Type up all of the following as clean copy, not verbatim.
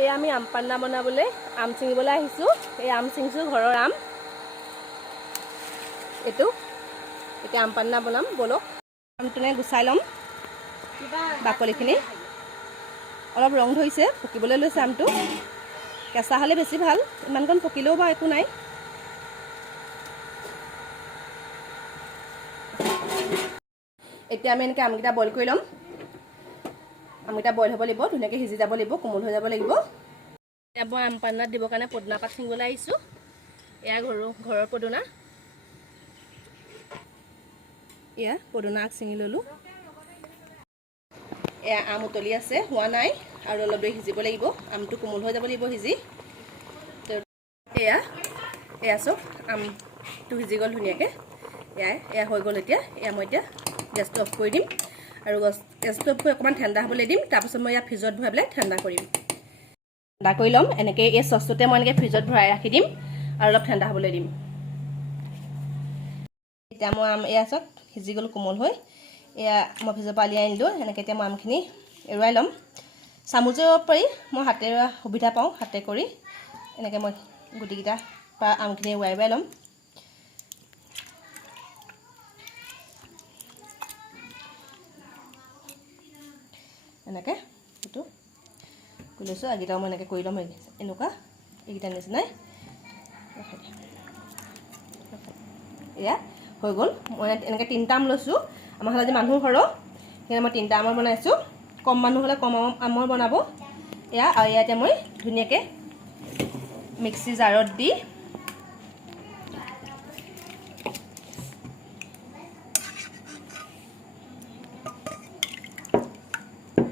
এই আমি আম পান্না বনাবলৈ আম ছিঙিবলৈ আহিছোঁ। এই আম ছিঙিছোঁ, ঘৰৰ আম এইটো। এতিয়া আম পান্না বনাম, বলক। আমটোনে গুচাই ল'ম বাকলিখিনি। অলপ ৰং ধৰিছে, পকিবলৈ লৈছে আমটো। কেঁচা হ'লে বেছি ভাল, ইমানকণ পকিলেও বাৰু একো নাই। এতিয়া আমি এনেকৈ আমকেইটা বইল কৰি ল'ম। আমকেইটা বইল হ'ব লাগিব, ধুনীয়াকৈ সিজি যাব লাগিব, কোমল হৈ যাব লাগিব। এতিয়া মই আম পান্নাত দিবৰ কাৰণে পদিনা পাত ছিঙিবলৈ আহিছোঁ। এয়া ঘৰৰ পদিনা। এয়া পদিনা আগ ছিঙি ল'লোঁ। এয়া আম উতলি আছে, হোৱা নাই, আৰু অলপ দেৰি সিজিব লাগিব। আমটো কোমল হৈ যাব লাগিব সিজি। এয়া চব আমটো সিজি গ'ল ধুনীয়াকৈ। এয়া হৈ গ'ল। এয়া মই এতিয়া গেছটো অফ কৰি দিম, আৰু গেছটো অফ কৰি অকণমান ঠাণ্ডা হ'বলৈ দিম। তাৰপিছত মই ইয়াত ফ্ৰিজত ভৰাই পেলাই ঠাণ্ডা কৰিম। ঠাণ্ডা কৰি ল'ম এনেকৈ। এই চচটোতে মই এনেকৈ ফ্ৰিজত ভৰাই ৰাখি দিম আৰু অলপ ঠাণ্ডা হ'বলৈ দিম। এতিয়া মই এয়া চব সিজি গ'ল কোমল হৈ। এয়া মই ফ্ৰিজৰ পৰা উলিয়াই আনিলোঁ। এনেকৈ এতিয়া মই আমখিনি এৰুৱাই ল'ম। চামুচেৰে এৰুৱাব পাৰি, মই হাতেৰে সুবিধা পাওঁ, হাতে কৰি এনেকৈ মই গুটিকেইটাৰ পৰা আমখিনি এৰুৱাই ল'ম। এনেকৈ সেইটো কৰি লৈছোঁ। আগকেইটাও মই এনেকৈ কৰি ল'ম, এনেকুৱা এইকেইটাৰ নিচিনাই। এয়া হৈ গ'ল। মই এনেকৈ 3টা আম লৈছোঁ। আমাৰ ঘৰত আজি মানুহ সৰহ, সেইকাৰণে মই 3টা আমৰ বনাইছোঁ। কম মানুহ হ'লে কম আমৰ বনাব। এয়া আৰু ইয়াতে মই ধুনীয়াকৈ মিক্সি জাৰত দি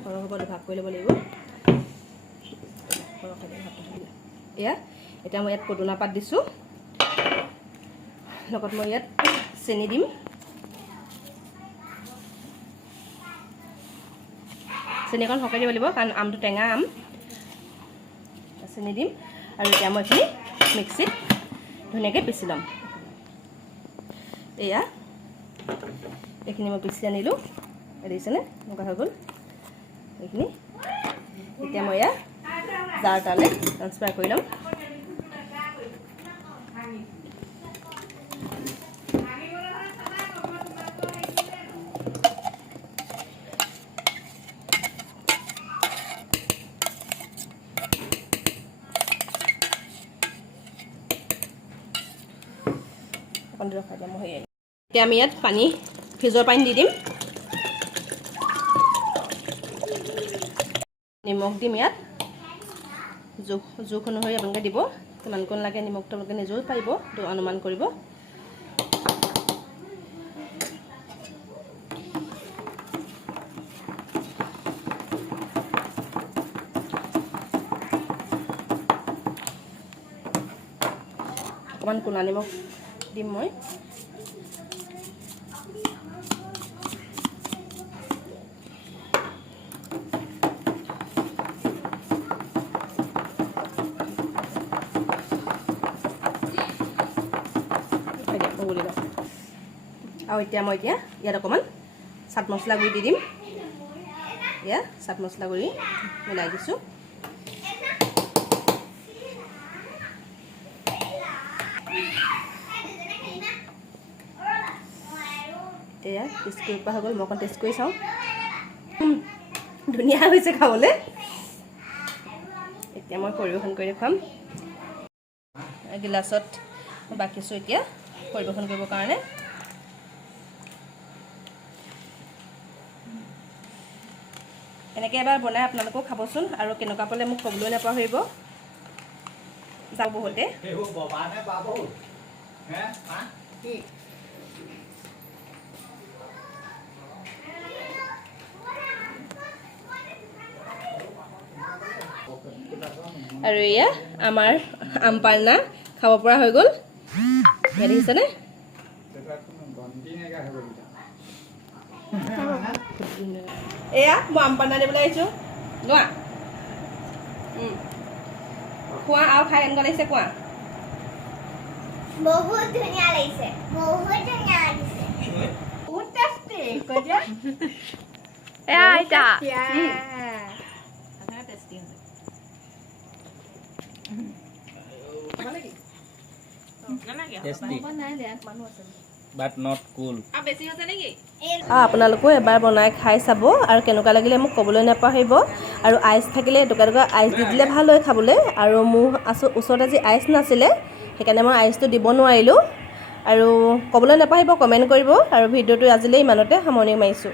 সৰহ হ'ব ভাগ কৰি ল'ব লাগিব। এয়া এতিয়া মই ইয়াত পদুনা পাত দিছোঁ, লগত মই ইয়াত চেনি দিম। চেনি অকণ সৰহকৈ দিব লাগিব, কাৰণ আমটো টেঙা আম। চেনি দিম, আৰু এতিয়া মই এইখিনি মিক্সিত ধুনীয়াকৈ পিচি ল'ম। এইখিনি মই পিচি আনিলোঁ, দেখিছেনে এনেকুৱা হৈ গ'ল এইখিনি। এতিয়া মই ইয়াত জাৰ এটালৈ ট্ৰান্সফাৰ কৰি ল'ম। এতিয়া আমি ইয়াত ফ্ৰিজৰ পানী দি দিম। নিমখ দিম ইয়াত, জোখ অনুসৰি আপোনালোকে দিব। কিমানকণ লাগে নিমখটো আপোনালোকে নিজেও পাৰিব অনুমান কৰিব। অকণমান কোলা নিমখ দিম মই। আৰু এতিয়া মই ইয়াত অকণমান চাট মছলা গুড়ি দি দিম। এয়া চাট মছলা গুড়ি মিলাই দিছোঁ। এয়া টেষ্ট কৰিব পৰা হৈ গ'ল। মই অকণ টেষ্ট কৰি চাওঁ। ধুনীয়া হৈছে খাবলৈ। এতিয়া মই পৰিৱেশন কৰি দেখুৱাম। গিলাচত বাকিছোঁ এতিয়া পৰিৱেশন কৰিবৰ কাৰণে। এনেকৈ এবাৰ বনাই আপোনালোকেও খাবচোন, আৰু কেনেকুৱা পালে মোক ক'বলৈ নাপাহৰিব। যাওঁ বহুতে আৰু এয়া আমাৰ আম পান্না খাব পৰা হৈ গ'ল। দেখিছেনে? এয়া মই আম পান্না দিবলৈ আহিছোঁ। লোৱা, খোৱা আৰু খাই কেনেকুৱা লাগিছে কোৱা? বহুত ধুনীয়া লাগিছে, বহুত ধুনীয়া লাগিছে, বহুত টেষ্টি। এয়া আইতা টেষ্টি। টেষ্টি নাই ইয়াত মানুহ আছে বাট নট কুল আপোনালোকেও এবাৰ বনাই খাই চাব আৰু কেনেকুৱা লাগিলে মোক ক'বলৈ নাপাহৰিব আৰু আইচ থাকিলে এটুকা আইচ দি দিলে ভাল হয় খাবলৈ আৰু মোৰ ওচৰত আজি আইচ নাছিলে সেইকাৰণে মই আইচটো দিব নোৱাৰিলোঁ আৰু ক'বলৈ নাপাহৰিব কমেণ্ট কৰিব আৰু ভিডিঅ'টো আজিলৈ ইমানতে সামৰণি মাৰিছোঁ